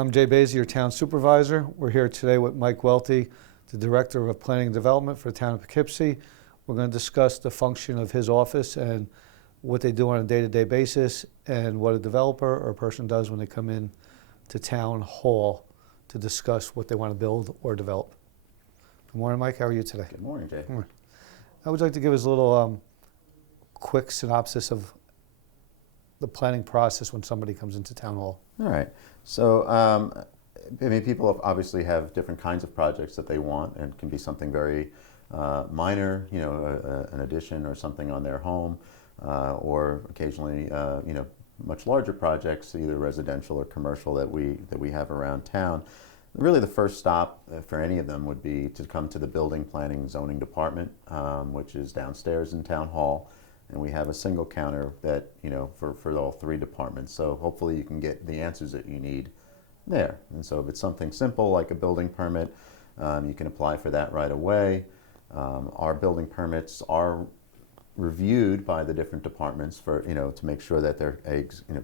I'm Jay Baisley, your town supervisor. We're here today with Mike Welti, the Director of Planning and Development for the town of Poughkeepsie. We're going to discuss the function of his office and what they do on a day-to-day basis and what a developer or a person does when they come in to town hall to discuss what they want to build or develop. Good morning, Mike. How are you today? Good morning, Jay. Good morning. I would like to give us a little quick synopsis of the planning process when somebody comes into town hall. All right. So, people obviously have different kinds of projects that they want, and it can be something very minor, an addition or something on their home, or occasionally, much larger projects, either residential or commercial that we have around town. Really, the first stop for any of them would be to come to the Building, Planning, Zoning Department, which is downstairs in Town Hall. And we have a single counter that, for all three departments. So hopefully you can get the answers that you need there. And so if it's something simple like a building permit, you can apply for that right away. Our building permits are reviewed by the different departments for, to make sure that they're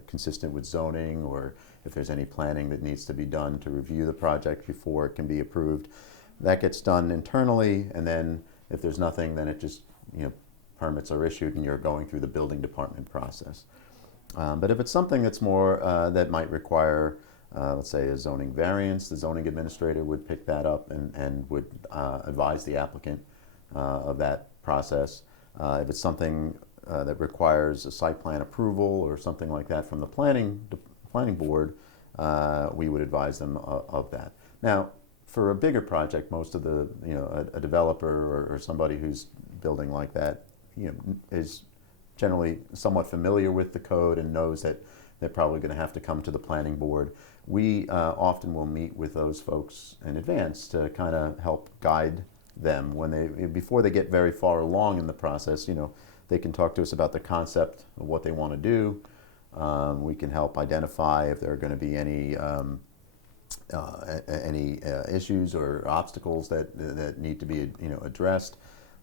consistent with zoning, or if there's any planning that needs to be done to review the project before it can be approved. That gets done internally, and then if there's nothing, then it just, permits are issued and you're going through the building department process. But if it's something that's more, that might require, let's say, a zoning variance, the zoning administrator would pick that up and would advise the applicant of that process. If it's something that requires a site plan approval or something like that from the planning board, we would advise them of that. Now, for a bigger project, most of the, a developer or somebody who's building like that, is generally somewhat familiar with the code and knows that they're probably going to have to come to the planning board. We often will meet with those folks in advance to kind of help guide them before they get very far along in the process. They can talk to us about the concept of what they want to do. We can help identify if there are going to be any issues or obstacles that need to be addressed.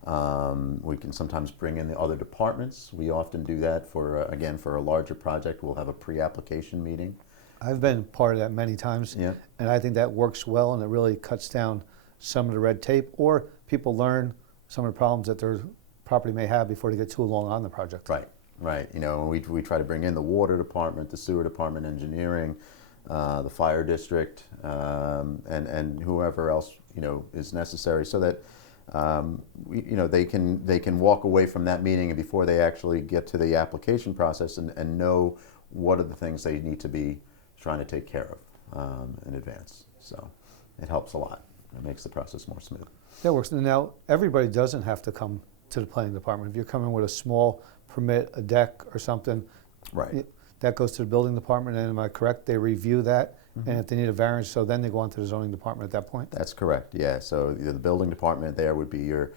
We can sometimes bring in the other departments. We often do that for a larger project. We'll have a pre-application meeting. I've been part of that many times, yeah. And I think that works well, and it really cuts down some of the red tape, or people learn some of the problems that their property may have before they get too long on the project. Right. We try to bring in the water department, the sewer department, engineering, the fire district, and whoever else is necessary, so that they can walk away from that meeting, and before they actually get to the application process and know what are the things they need to be trying to take care of in advance. So it helps a lot. It makes the process more smooth. That works. Now, everybody doesn't have to come to the planning department. If you're coming with a small permit, a deck or something, right, that goes to the building department, and am I correct? They review that, mm-hmm. and if they need a variance, so then they go on to the zoning department at that point? That's correct, yeah. So the building department there would be your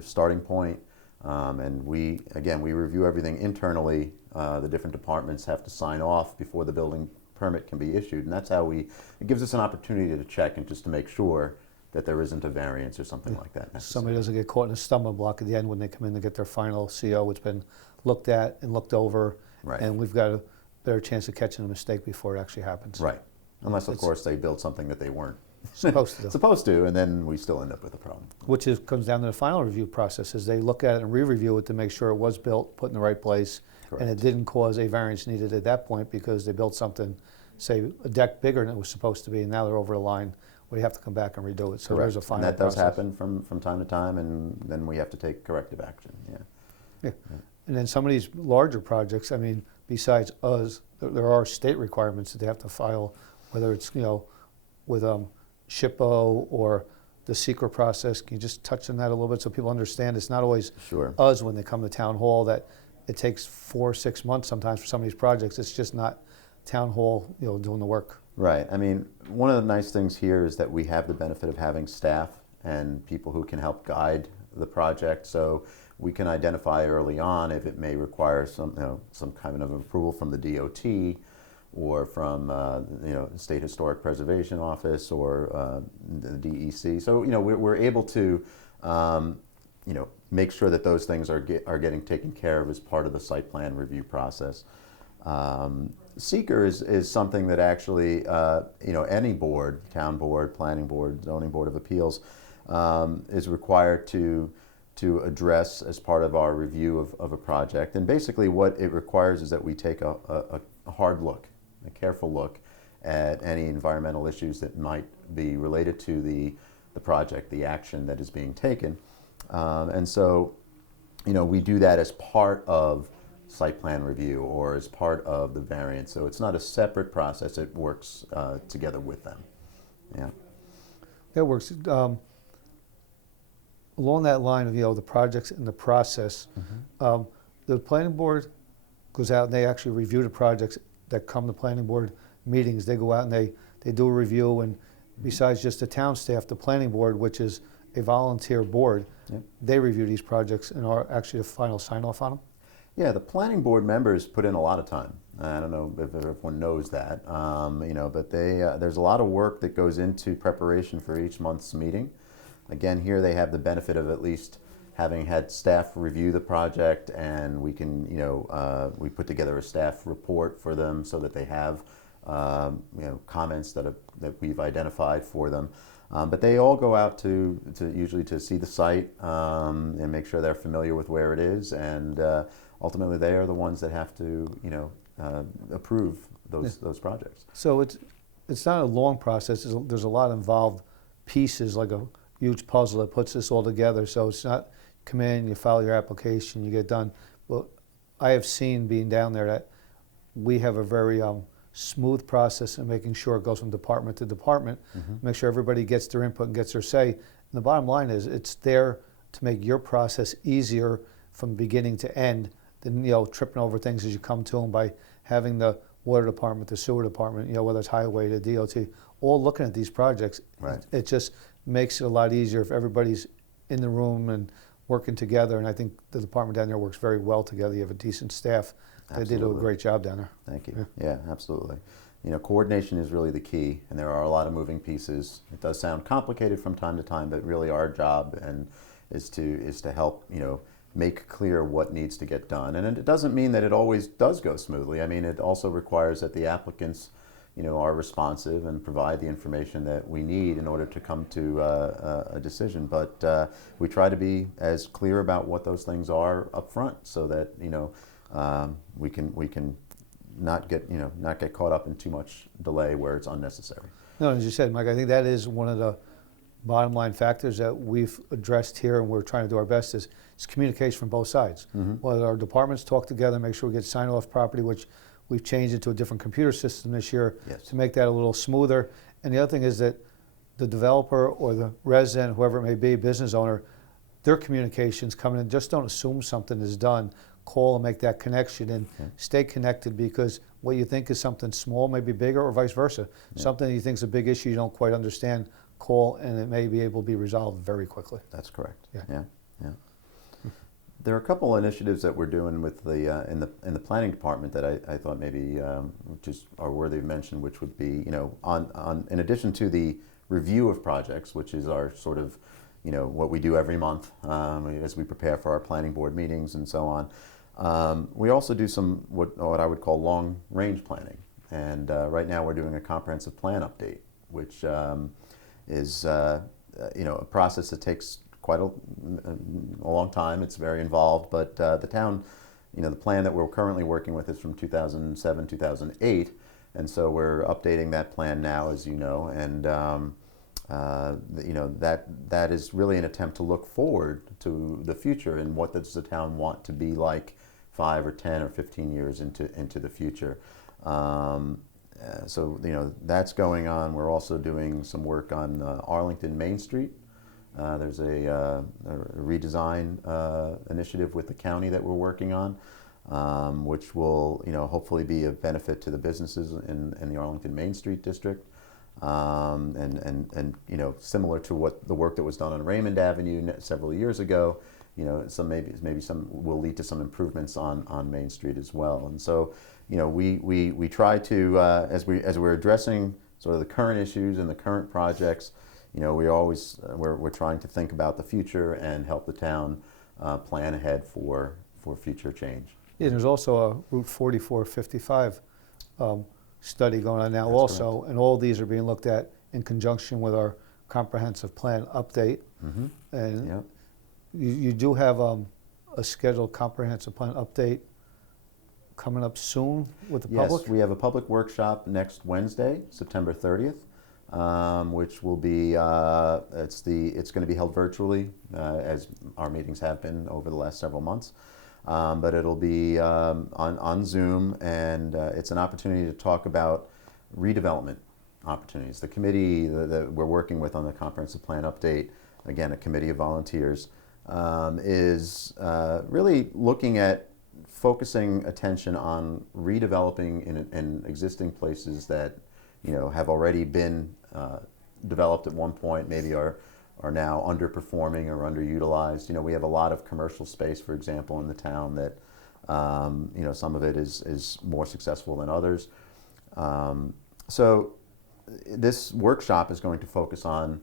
starting point. And we review everything internally. The different departments have to sign off before the building permit can be issued, and that's how it gives us an opportunity to check and just to make sure that there isn't a variance or something like that necessary. Somebody doesn't get caught in a stumbling block at the end when they come in to get their final CO. It's been looked at and looked over, right. And we've got a better chance of catching a mistake before it actually happens. Right, unless of course they build something that they weren't supposed to do. Supposed to, and then we still end up with a problem. Which comes down to the final review process, is they look at it and re-review it to make sure it was built, put in the right place, Correct. And it didn't cause a variance needed at that point because they built something, say, a deck bigger than it was supposed to be, and now they're over the line. We have to come back and redo it. So Correct. There's a final and that does process. happen from time to time, and then we have to take corrective action. Yeah. And then some of these larger projects, I mean, besides us, there are state requirements that they have to file, whether it's with SHPO or the secret process. Can you just touch on that a little bit so people understand it's not always Sure. us when they come to town hall, that it takes 4 or 6 months sometimes for some of these projects. It's just not town hall doing the work. Right. I mean, one of the nice things here is that we have the benefit of having staff and people who can help guide the project. So we can identify early on if it may require some kind of approval from the DOT or from State Historic Preservation Office or the DEC. So we're able to make sure that those things are getting taken care of as part of the site plan review process. Seeker is something that actually, any board, town board, planning board, zoning board of appeals, is required to address as part of our review of a project. And basically what it requires is that we take a hard look, a careful look at any environmental issues that might be related to the project, the action that is being taken. And so, we do that as part of site plan review or as part of the variance. So it's not a separate process, it works together with them. Yeah. That works. Along that line of, the projects in the process, the planning board goes out and they actually review the projects that come to planning board meetings. They go out and they do a review, and besides just the town staff, the planning board, which is a volunteer board, they review these projects and are actually the final sign-off on them. Yeah, the planning board members put in a lot of time. I don't know if everyone knows that, but there's a lot of work that goes into preparation for each month's meeting. Again, here they have the benefit of at least having had staff review the project, and we can, we put together a staff report for them so that they have, comments that we've identified for them. But they all go out to usually to see the site and make sure they're familiar with where it is, and ultimately they are the ones that have to, approve those projects. So it's not a long process. There's a lot of involved pieces, like a huge puzzle that puts this all together. So it's not come in, you file your application, you get done. Well, I have seen, being down there, that we have a very smooth process in making sure it goes from department to department, make sure everybody gets their input and gets their say. And the bottom line is it's there to make your process easier from beginning to end than tripping over things as you come to them, by having the water department, the sewer department, whether it's highway, the DOT, all looking at these projects. Right. It just makes it a lot easier if everybody's in the room and working together. And I think the department down there works very well together. You have a decent staff. They do a great job down there. Thank you. Yeah, absolutely. Coordination is really the key, and there are a lot of moving pieces. It does sound complicated from time to time, but really our job is to help make clear what needs to get done. And it doesn't mean that it always does go smoothly. I mean, it also requires that the applicants are responsive and provide the information that we need in order to come to a decision. But we try to be as clear about what those things are up front, so that we can not get caught up in too much delay where it's unnecessary. No, as you said, Mike, I think that is one of the bottom line factors that we've addressed here, and we're trying to do our best, is communication from both sides. Whether our departments talk together, make sure we get signed off property, which we've changed it to a different computer system this year to make that a little smoother. And the other thing is that the developer or the resident, whoever it may be, business owner, their communications coming in, just don't assume something is done. Call and make that connection, and stay connected, because what you think is something small may be bigger, or vice versa. Something you think is a big issue you don't quite understand, call, and it may be able to be resolved very quickly. That's correct. Yeah. There are a couple initiatives that we're doing with the in the planning department that I thought maybe just are worthy of mention, which would be on in addition to the review of projects, which is our sort of what we do every month as we prepare for our planning board meetings and so on. We also do some what I would call long range planning, and right now we're doing a comprehensive plan update, which is a process that takes quite a long time. It's very involved, but the town, the plan that we're currently working with is from 2007, 2008, and so we're updating that plan now, as you know, and that is really an attempt to look forward to the future and what does the town want to be like 5 or 10 or 15 years into the future. So that's going on. We're also doing some work on Arlington Main Street. There's a redesign initiative with the county that we're working on, which will hopefully be a benefit to the businesses in the Arlington Main Street district, and similar to what the work that was done on Raymond Avenue several years ago. Maybe some will lead to some improvements on Main Street as well. And so we try to as we're addressing sort of the current issues and the current projects. We're trying to think about the future and help the town plan ahead for future change. And there's also a Route 4455 study going on now That's also, and all these are being looked at in conjunction with our comprehensive plan update. Mm-hmm. And Yep. you do have a scheduled comprehensive plan update coming up soon with the public? Yes, we have a public workshop next Wednesday, September 30th, which will be, it's going to be held virtually, as our meetings have been over the last several months. But it'll be on Zoom, and it's an opportunity to talk about redevelopment opportunities. The committee that we're working with on the comprehensive plan update, again, a committee of volunteers, is really looking at focusing attention on redeveloping in existing places that have already been developed at one point, maybe are now underperforming or underutilized. We have a lot of commercial space, for example, in the town that some of it is more successful than others. So this workshop is going to focus on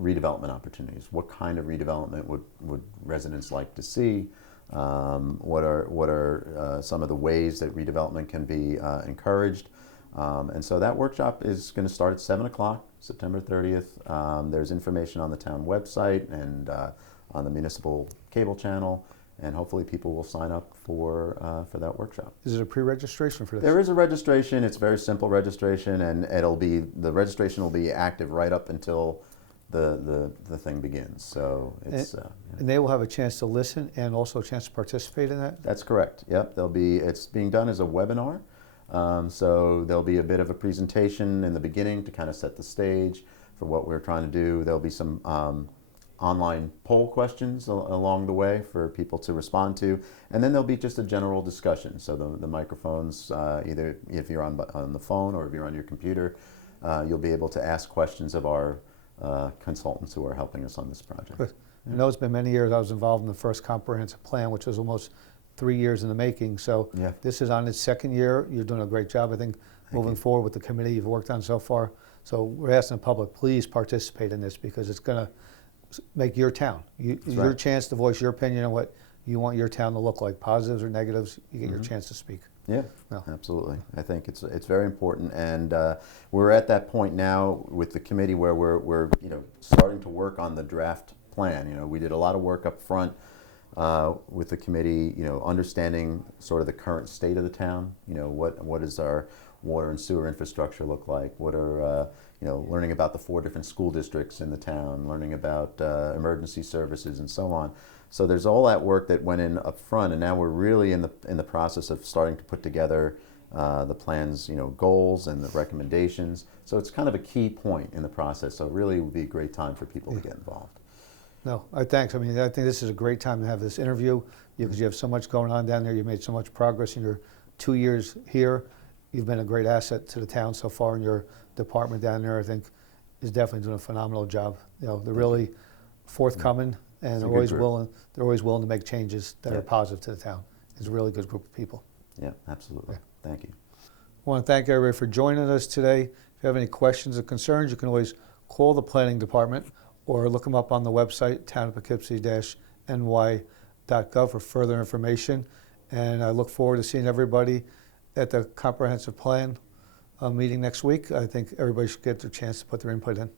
redevelopment opportunities. What kind of redevelopment would residents like to see? What are some of the ways that redevelopment can be encouraged? And so that workshop is going to start at 7 o'clock, September 30th. There's information on the town website and on the municipal cable channel, and hopefully people will sign up for that workshop. Is it a pre-registration for this? There is a registration. It's very simple registration, and the registration will be active right up until the thing begins. So it's And they will have a chance to listen and also a chance to participate in that? That's correct. Yep. It's being done as a webinar. So there'll be a bit of a presentation in the beginning to kind of set the stage for what we're trying to do. There'll be some online poll questions along the way for people to respond to, and then there'll be just a general discussion. So the microphones, either if you're on the phone or if you're on your computer, you'll be able to ask questions of our consultants who are helping us on this project. Good. I know it's been many years. I was involved in the first comprehensive plan, which was almost 3 years in the making. So Yeah. this is on its second year. You're doing a great job, I think, moving forward with the committee you've worked on so far. So we're asking the public, please participate in this, because it's going to make your town. Your right. chance to voice your opinion on what you want your town to look like, positives or negatives. You get your chance to speak. Yeah, No. absolutely. I think it's very important, and we're at that point now with the committee where we're starting to work on the draft plan. We did a lot of work up front with the committee, understanding sort of the current state of the town. What does our water and sewer infrastructure look like? What are learning about the 4 different school districts in the town, learning about emergency services and so on. So there's all that work that went in up front, and now we're really in the process of starting to put together the plan's goals and the recommendations. So it's kind of a key point in the process. So really, it would be a great time for people to get involved. No, thanks. I mean, I think this is a great time to have this interview because you have so much going on down there. You've made so much progress in your 2 years here. You've been a great asset to the town so far, and your department down there, I think, is definitely doing a phenomenal job. They're really forthcoming, and they're always willing. They're always willing to make changes that are positive to the town. It's a really good group of people. Yeah, absolutely. Yeah. Thank you. I want to thank everybody for joining us today. If you have any questions or concerns, you can always call the planning department or look them up on the website, townofpoughkeepsie-ny.gov, for further information. And I look forward to seeing everybody at the comprehensive plan meeting next week. I think everybody should get their chance to put their input in.